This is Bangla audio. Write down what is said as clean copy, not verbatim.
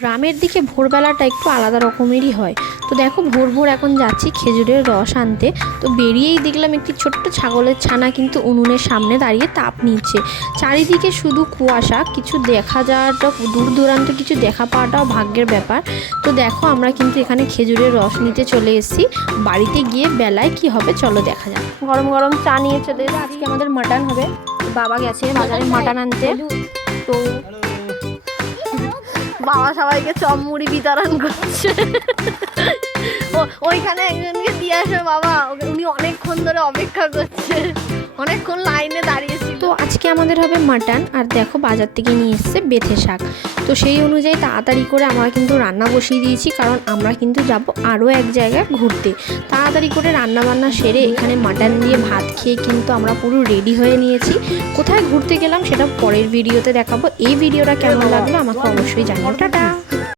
গ্রামের দিকে ভোরবেলাটা একটু আলাদা রকমেরই হয়। তো দেখো ভোর ভোর এখন যাচ্ছি খেজুরের রস আনতে। তো বেরিয়েই দেখলাম একটি ছোট্ট ছাগলের ছানা কিন্তু উনুনের সামনে দাঁড়িয়ে তাপ নিচ্ছে। চারিদিকে শুধু কুয়াশা, কিছু দেখা যাওয়াটা, দূর দূরান্তে কিছু দেখা পাওয়াটাও ভাগ্যের ব্যাপার। তো দেখো আমরা কিন্তু এখানে খেজুরের রস নিতে চলে এসেছি। বাড়িতে গিয়ে বেলায় কি হবে চলো দেখা যাক। গরম গরম চা নিয়ে চলে এসেছি। আজকে আমাদের মাটন হবে। বাবা গেছে বাজারে মাটন আনতে। তো বাবা সবাইকে চপ মুড়ি বিতরণ করছে। ওইখানে একজনকে দিয়ে আসবে বাবা, উনি অনেকক্ষণ ধরে অপেক্ষা করছে, অনেকক্ষণ লাইনে দাঁড়িয়েছিল। তো আজকে আমাদের হবে মাটন, আর দেখো বাজার থেকে নিয়ে এসছে বেথে শাক। তো সেই অনুযায়ী তাড়াতাড়ি করে আমরা কিন্তু রান্না বসিয়ে দিয়েছি, কারণ আমরা কিন্তু যাব আরও এক জায়গায় ঘুরতে। তাড়াতাড়ি করে রান্না বান্না সেরে এখানে মাটন দিয়ে ভাত খেয়ে কিন্তু আমরা পুরো রেডি হয়ে নিয়েছি। কোথায় ঘুরতে গেলাম সেটা পরের ভিডিওতে দেখাবো। এই ভিডিওটা কেমন লাগলো আমাকে অবশ্যই জানিও। টাটা।